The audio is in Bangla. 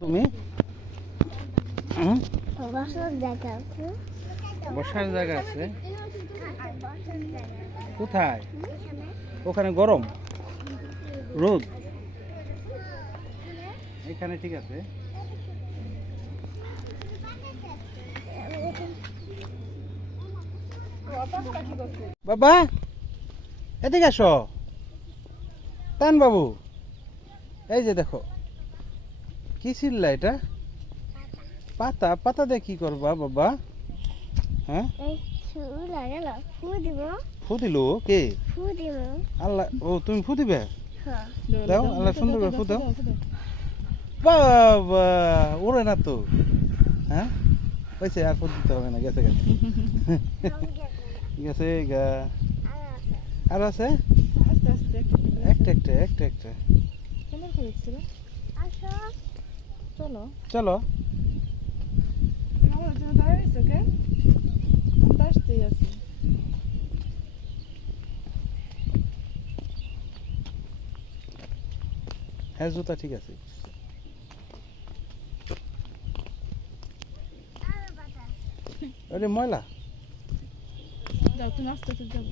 তুমি বসার জায়গা আছে কোথায়? ওখানে গরম রোদ, এখানে ঠিক আছে। বাবা এদিকে আসো। তান বাবু এই যে দেখো কি ছিল্লা এটা? পাতা পাতা দিয়ে কি করবা বাবা? হ্যাঁ ফু দিল কে? আল্লাহ। ও তুমি ফু দিবে? দাও আল্লাহ সুন্দর করে ফু দাও। বাবা ওরে না তো। হ্যাঁ হয়েছে, আর ফু দিতে হবে না, গেছে গেছে গেছে গা। আর আছে একটা একটা একটা একটা। চলো চলো আসতেই আছে। হ্যাঁ জুতা ঠিক আছে। আরে ময়লা যাও তুমি আস্তে আস্তে যাও।